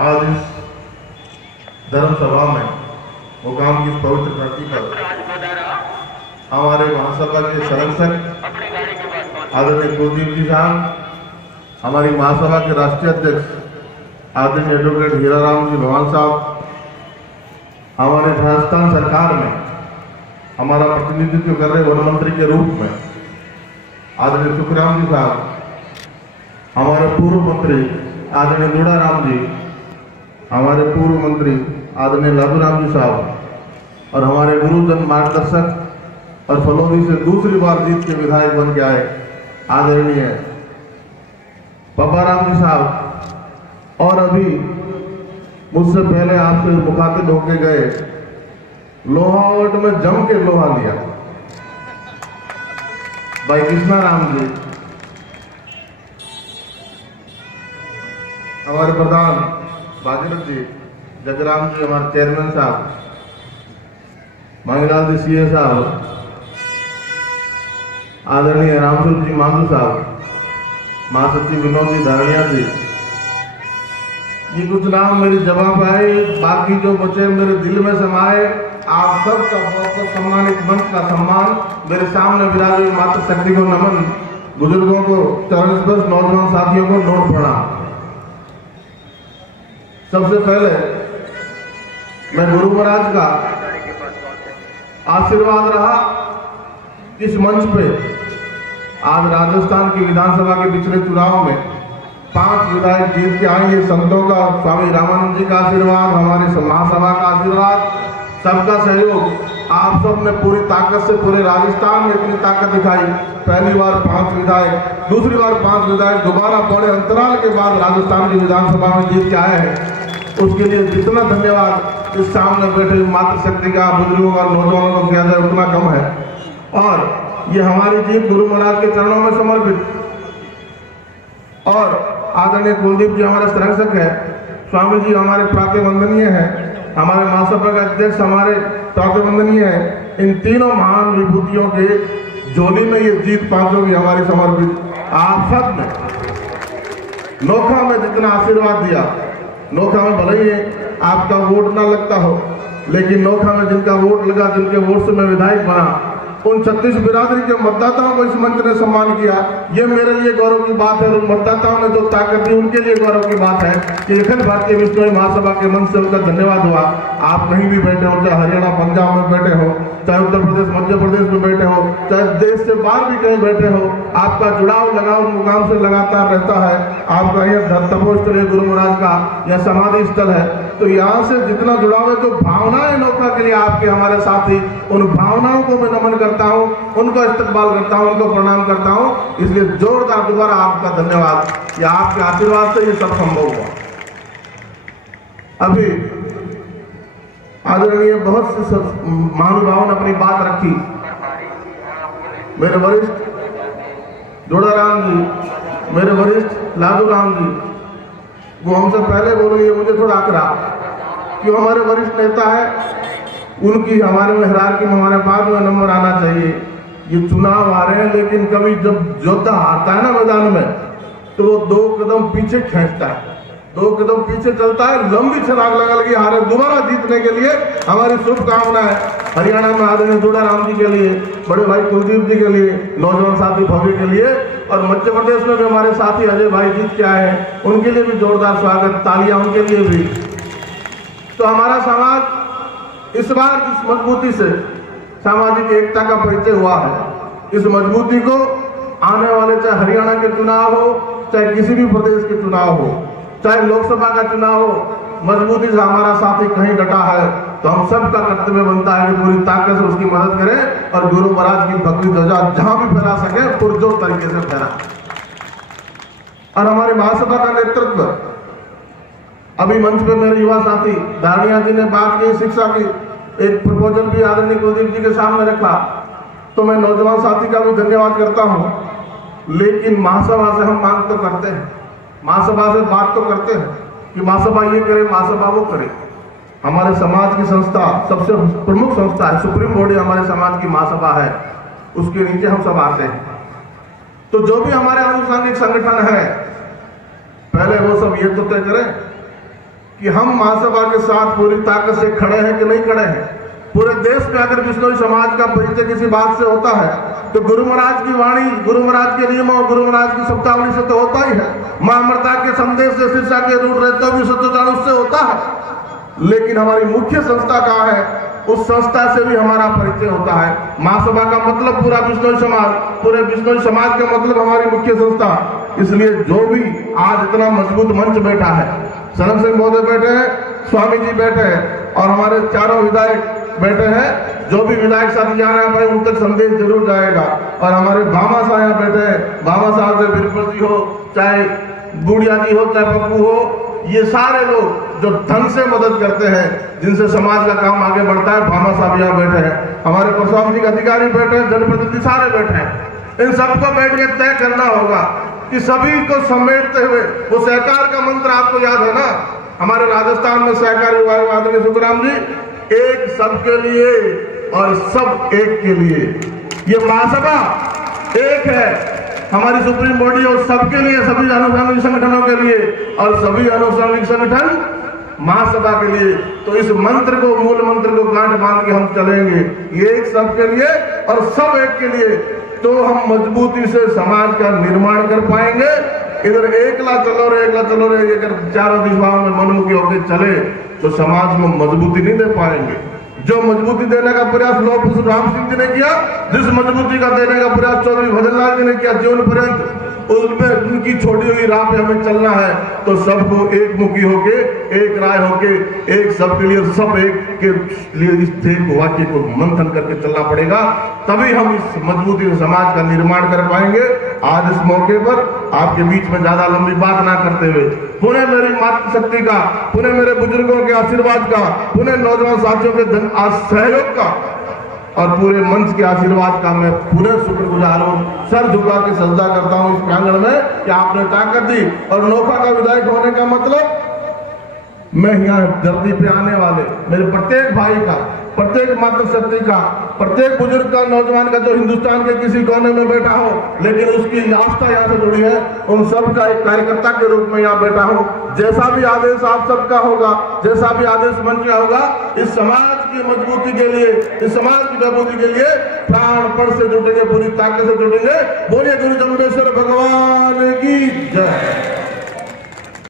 आज इस धर्म सभा में मुकाम की पवित्र धरती पर हमारे महासभा के संरक्षक आदरणीय कुलदीप जी साहब, हमारी महासभा के राष्ट्रीय अध्यक्ष आदरणीय एडवोकेट हीराराम जी भगवान साहब, हमारे राजस्थान सरकार में हमारा प्रतिनिधित्व कर रहे वन मंत्री के रूप में आदरणीय सुखराम जी साहब, हमारे पूर्व मंत्री आदरणीय दुड़ाराम जी, हमारे पूर्व मंत्री आदरणीय लादूराम जी साहब और हमारे गुरुजन मार्गदर्शक और फलोदी से दूसरी बार जीत के विधायक बन के आए आदरणीय बाबाराम जी साहब, और अभी मुझसे पहले आपसे मुखातिब होके गए लोहावट में जम के लोहा लिया भाई कृष्णा राम जी, हमारे प्रधान भागीरथ जी, जगराम जी, हमारे चेयरमैन साहब, मांगलाल जी सीए साहब, आदरणीय रामस्वरूप जी मांझू साहब, महासचिव विनोद जी धारणिया जी, ये कुछ नाम मेरी जवाब आए, बाकी जो बचे मेरे दिल में समाये। आप सबका बहुत बहुत सम्मानित मंच का सम्मान, मेरे सामने विराजे मातृशक्ति को नमन, बुजुर्गों को चरण स्पर्श, नौजवान साथियों को नोट प्रणाम। सबसे पहले मैं गुरु महाराज का आशीर्वाद रहा इस मंच पे। आज राजस्थान की विधानसभा के पिछले चुनाव में 5 विधायक जीत के आएंगे। संतों का, स्वामी रामानंद जी का आशीर्वाद, हमारे महासभा का आशीर्वाद, सबका सहयोग। आप सब ने पूरी ताकत से पूरे राजस्थान में इतनी ताकत दिखाई। पहली बार 5 विधायक, दूसरी बार 5 विधायक दोबारा बड़े अंतराल के बाद राजस्थान की विधानसभा में जीत के आए हैं। उसके लिए जितना धन्यवाद इस सामने बैठे मातृशक्ति का, बुजुर्गों का, नौजवानों को किया जाए उतना कम है। और ये हमारी जीत गुरु महाराज के चरणों में समर्पित। और आदरणीय कुलदीप जी हमारे संरक्षक है, स्वामी जी हमारे प्रातःवंदनीय है, हमारे महासभा के अध्यक्ष हमारे प्रातःवंदनीय है। इन तीनों महान विभूतियों के झोली में ये जीत पांचों की हमारी समर्पित। आप सब ने नोखा में जितना आशीर्वाद दिया, नोखा में भले ही आपका वोट ना लगता हो, लेकिन नोखा में जिनका वोट लगा, जिनके वोट से मैं विधायक बना, उन 36 बिरादरी के मतदाताओं को इस मंच ने सम्मान किया। ये मेरे लिए गौरव की बात है। और उन मतदाताओं ने जो ताकत दी उनके लिए गौरव की बात है कि अखिल भारतीय विश्नोई महासभा के मंच से उनका धन्यवाद हुआ। आप कहीं भी बैठे हो, चाहे हरियाणा पंजाब में बैठे हो, चाहे उत्तर प्रदेश मध्य प्रदेश में बैठे हो, चाहे देश से बाहर भी कहीं बैठे हो, आपका जुड़ाव लगाव मुकाम से लगातार रहता है। आपका यह तपोस्थल है, गुरु महाराज का यह समाधि स्थल है। तो यहाँ से जितना जुड़ाव है, जो भावनाएं नोखा के लिए आपके हमारे साथी, उन भावनाओं को मैं नमन करता हूँ, उनको इस्तकबाल करता हूँ, उनको प्रणाम करता हूँ। इसलिए जोरदार दोबारा आपका धन्यवाद कि आपके आशीर्वाद से ये सब संभव हुआ। अभी आदरणीय बहुत से महानुभावों ने अपनी बात रखी। मेरे वरिष्ठ जोड़ाराम जी, मेरे वरिष्ठ लादूराम जी, वो हमसे पहले बोले, मुझे थोड़ा आकरा कि हमारे वरिष्ठ नेता है, उनकी हमारे में हिरार्की में हमारे बाद में नंबर आना चाहिए। ये चुनाव आ रहे हैं, लेकिन कभी जब योद्धा हारता है ना मैदान में, तो वो 2 कदम पीछे खींचता है, 2 कदम पीछे चलता है, लंबी छलांग लगा लगी हारे दोबारा जीतने के लिए। हमारी शुभकामना है हरियाणा में आदरणीय दुड़ाराम जी के लिए, बड़े भाई कुलदीप जी के लिए, नौजवान साथी भव्य के लिए, और मध्य प्रदेश में भी हमारे साथी अजय भाई जीत के आए हैं, उनके लिए भी जोरदार स्वागत, तालियां उनके लिए भी। तो हमारा समाज इस बार जिस मजबूती से सामाजिक एकता का परिचय हुआ है, इस मजबूती को आने वाले चाहे हरियाणा के चुनाव हो, चाहे किसी भी प्रदेश के चुनाव हो, चाहे लोकसभा का चुनाव हो, मजबूती से हमारा साथी कहीं डटा है तो हम सबका कर्तव्य बनता है कि पूरी ताकत से उसकी मदद करें और गुरु महाराज की भक्ति ध्वजा जहां भी फहरा सके पुरजोर तरीके से फहरा। और हमारी महासभा का नेतृत्व अभी मंच पे मेरे युवा साथी धारणिया जी ने बात की, शिक्षा की एक प्रपोजल भी आदरणीय कुलदीप जी के सामने रखा, तो मैं नौजवान साथी का भी धन्यवाद करता हूं। लेकिन महासभा से हम मांग तो करते हैं, महासभा से बात तो करते हैं कि महासभा ये करे, महासभा वो करे। हमारे समाज की संस्था सबसे प्रमुख संस्था है, सुप्रीम बॉडी हमारे समाज की महासभा है, उसके नीचे हम सब आते हैं। तो जो भी हमारे आनुषंगिक संगठन है, पहले वो सब ये तो तय करें कि हम महासभा के साथ पूरी ताकत से खड़े हैं कि नहीं खड़े हैं। पूरे देश में अगर बिश्नोई समाज का परिचय किसी बात से होता है तो गुरु महाराज की वाणी, गुरु महाराज के नियमों और गुरु महाराज की शब्दावली से तो होता ही है। मां अमृता के संदेश से, शिक्षा के रूट रहते हुए सत्योचार उससे होता है। लेकिन हमारी मुख्य संस्था कहाँ है? उस संस्था से भी हमारा परिचय होता है। महासभा का मतलब पूरा बिश्नोई समाज, पूरे बिश्नोई समाज का मतलब हमारी मुख्य संस्था। इसलिए जो भी आज इतना मजबूत मंच बैठा है, सनम सिंह महोदय बैठे हैं, स्वामी जी बैठे हैं और हमारे चारों विधायक बैठे हैं, जो भी विधायक साथी आ रहे हैं उन तक संदेश जरूर जाएगा। और हमारे भामा साहब यहाँ बैठे हैं, भामा साहब से बिरपल जी हो, चाहे बुढ़िया जी हो, चाहे पप्पू हो, ये सारे लोग जो धन से मदद करते हैं, जिनसे समाज का काम आगे बढ़ता है, भामा साहब यहाँ बैठे हैं, हमारे प्रशासनिक अधिकारी बैठे हैं, जनप्रतिनिधि सारे बैठे हैं। इन सबको बैठ के तय करना होगा कि सभी को समेटते हुए, वो सहकार का मंत्र आपको याद है ना, हमारे राजस्थान में सहकारी विभाग आदरणीय सुखराम जी, एक सबके लिए और सब एक के लिए। ये महासभा एक है, हमारी सुप्रीम बॉडी और सबके लिए, सभी अनुसांगिक संगठनों के लिए और सभी अनुसांगिक संगठन महासभा के लिए। तो इस मंत्र को, मूल मंत्र को गांठ बांध के हम चलेंगे, ये एक सबके लिए और सब एक के लिए, तो हम मजबूती से समाज का निर्माण कर पाएंगे। इधर एकला चलो रे, एकला चलो रे, अगर चारों दिशाओं में मनमुखी होकर चले तो समाज में मजबूती नहीं दे पाएंगे। जो मजबूती देने का प्रयास लौह पुरुष राम सिंह जी ने किया, जिस मजबूती का देने का प्रयास चौधरी भजन लाल जी ने किया जीवन पर्यंत, उसमें उनकी छोड़ी हुई राह पे हमें चलना है। तो सबको एक मुखी होके, एक राय होके, एक सबके लिए, सब एक के लिए इस वाक्य को मंथन करके चलना पड़ेगा, तभी हम इस मजबूती से समाज का निर्माण कर पाएंगे। आज इस मौके पर आपके बीच में ज्यादा लंबी बात ना करते हुए, पुनः मेरी मातृशक्ति का, पुनः मेरे बुजुर्गों के आशीर्वाद का, पुनः नौजवान साथियों के सहयोग का और पूरे मंच के आशीर्वाद का मैं पुनः शुक्रगुजार हूँ। सर झुका के सजदा करता हूँ इस प्रांगण में कि आपने ताकत दी। और नोखा का विधायक होने का मतलब, मैं यहाँ धरती पे आने वाले मेरे प्रत्येक भाई का, प्रत्येक मातृशक्ति का, प्रत्येक बुजुर्ग का, नौजवान का, जो हिंदुस्तान के किसी कोने में बैठा हो लेकिन उसकी आस्था यहाँ से जुड़ी है, उन सब का एक कार्यकर्ता के रूप में यहाँ बैठा हूँ। जैसा भी आदेश आप सबका होगा, जैसा भी आदेश मंच का होगा, इस समाज की मजबूती के लिए, इस समाज की मजबूती के लिए प्राणपण से जुटेंगे, पूरी ताकत से जुटेंगे। बोलिए गुरु जम्बेश्वर भगवान की जय।